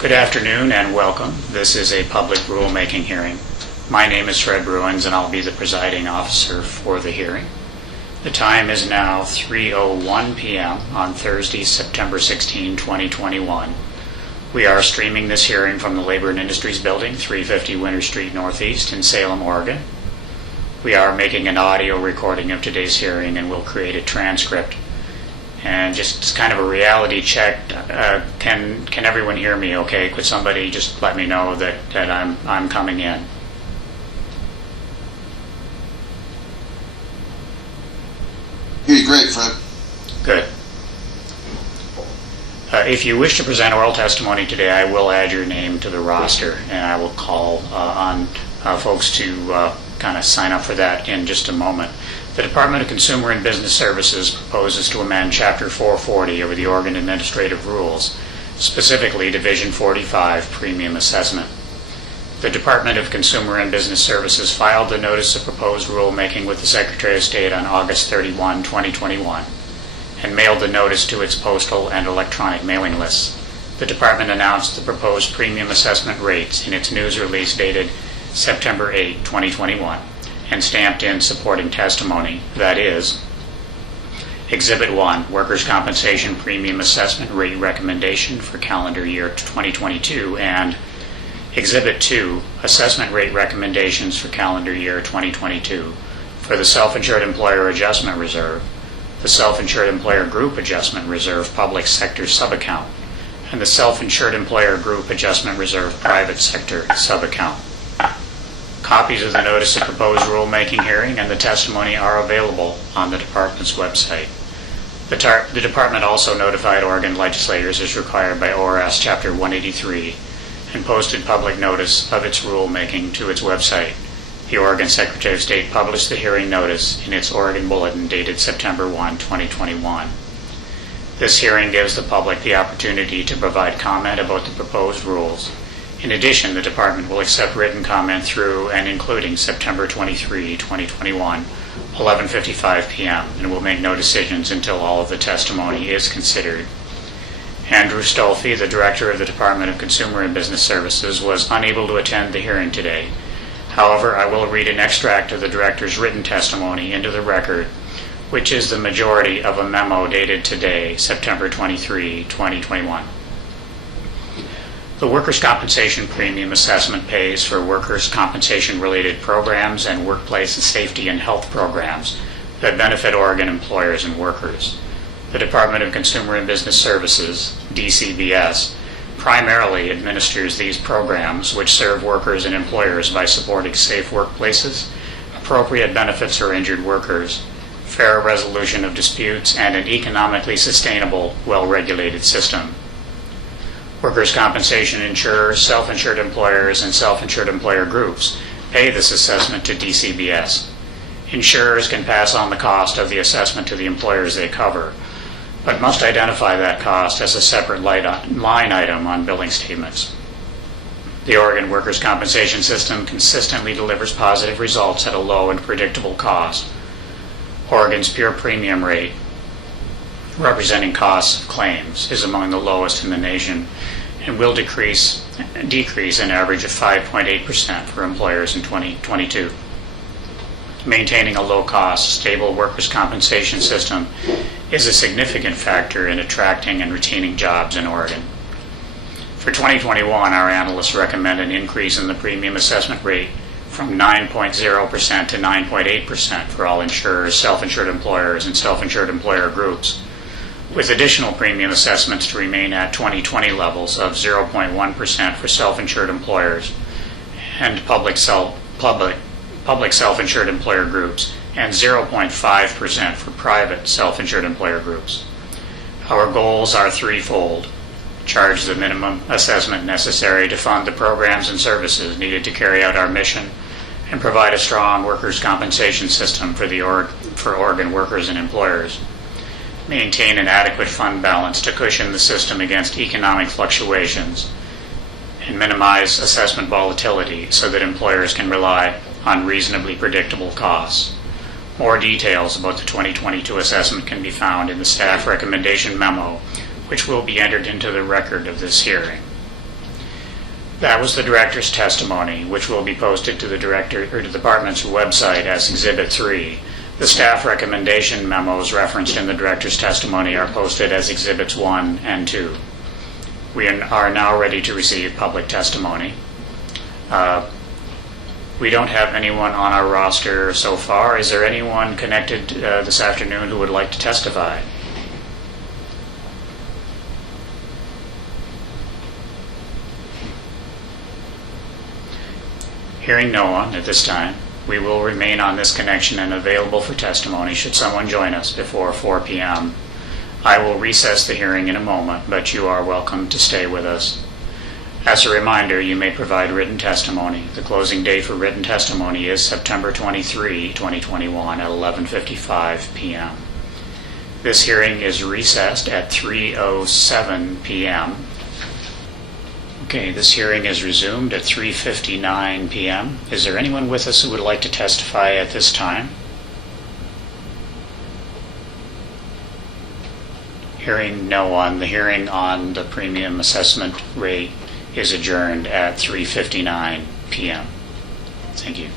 Good afternoon and welcome. This is a public rulemaking hearing. My name is Fred Bruins and I'll be the presiding officer for the hearing. The time is now 3:01 p.m. on Thursday, September 16, 2021. We are streaming this hearing from the Labor and Industries Building, 350 Winter Street Northeast in Salem, Oregon. We are making an audio recording of today's hearing and will create a transcript. And just kind of a reality check, can everyone hear me okay? Could somebody just let me know that I'm coming in? Hear you great, Fred. Good. If you wish to present oral testimony today, I will add your name to the roster, and I will call on folks to kind of sign up for that in just a moment. The Department of Consumer and Business Services proposes to amend Chapter 440 of the Oregon Administrative Rules, specifically Division 45, Premium Assessment. The Department of Consumer and Business Services filed the Notice of Proposed Rulemaking with the Secretary of State on August 31, 2021, and mailed the notice to its postal and electronic mailing lists. The Department announced the proposed premium assessment rates in its news release dated September 8, 2021, and stamped in supporting testimony, that is, Exhibit 1, Workers' Compensation Premium Assessment Rate Recommendation for calendar year 2022, and Exhibit 2, Assessment Rate Recommendations for calendar year 2022 for the Self-Insured Employer Adjustment Reserve, the Self-Insured Employer Group Adjustment Reserve Public Sector Subaccount, and the Self-Insured Employer Group Adjustment Reserve Private Sector Subaccount. Copies of the Notice of Proposed Rulemaking hearing and the testimony are available on the Department's website. The Department also notified Oregon legislators as required by ORS Chapter 183 and posted public notice of its rulemaking to its website. The Oregon Secretary of State published the hearing notice in its Oregon Bulletin dated September 1, 2021. This hearing gives the public the opportunity to provide comment about the proposed rules. In addition, the Department will accept written comment through and including September 23, 2021, 11:55 p.m., and will make no decisions until all of the testimony is considered. Andrew Stolfi, the Director of the Department of Consumer and Business Services, was unable to attend the hearing today. However, I will read an extract of the Director's written testimony into the record, which is the majority of a memo dated today, September 23, 2021. The Workers' Compensation Premium Assessment pays for workers' compensation-related programs and workplace safety and health programs that benefit Oregon employers and workers. The Department of Consumer and Business Services, DCBS, primarily administers these programs, which serve workers and employers by supporting safe workplaces, appropriate benefits for injured workers, fair resolution of disputes, and an economically sustainable, well-regulated system. Workers' compensation insurers, self-insured employers, and self-insured employer groups pay this assessment to DCBS. Insurers can pass on the cost of the assessment to the employers they cover, but must identify that cost as a separate line item on billing statements. The Oregon Workers' Compensation System consistently delivers positive results at a low and predictable cost. Oregon's pure premium rate, representing costs of claims, is among the lowest in the nation and will decrease an average of 5.8% for employers in 2022. Maintaining a low-cost, stable workers' compensation system is a significant factor in attracting and retaining jobs in Oregon. For 2021, our analysts recommend an increase in the premium assessment rate from 9.0% to 9.8% for all insurers, self-insured employers, and self-insured employer groups, with additional premium assessments to remain at 2020 levels of 0.1% for self-insured employers and public self-insured employer groups, and 0.5% for private self-insured employer groups. Our goals are threefold: charge the minimum assessment necessary to fund the programs and services needed to carry out our mission, and provide a strong workers' compensation system for Oregon workers and employers. Maintain an adequate fund balance to cushion the system against economic fluctuations, and minimize assessment volatility so that employers can rely on reasonably predictable costs. More details about the 2022 assessment can be found in the staff recommendation memo, which will be entered into the record of this hearing. That was the director's testimony, which will be posted to the director or to the department's website as Exhibit 3. The staff recommendation memos referenced in the director's testimony are posted as Exhibits 1 and 2. We are now ready to receive public testimony. We don't have anyone on our roster so far. Is there anyone connected this afternoon who would like to testify? Hearing no one at this time, we will remain on this connection and available for testimony should someone join us before 4 p.m. I will recess the hearing in a moment, but you are welcome to stay with us. As a reminder, you may provide written testimony. The closing date for written testimony is September 23, 2021 at 11:55 p.m. This hearing is recessed at 3:07 p.m. Okay, this hearing is resumed at 3:59 p.m. Is there anyone with us who would like to testify at this time? Hearing no one, the hearing on the premium assessment rate is adjourned at 3:59 p.m. Thank you.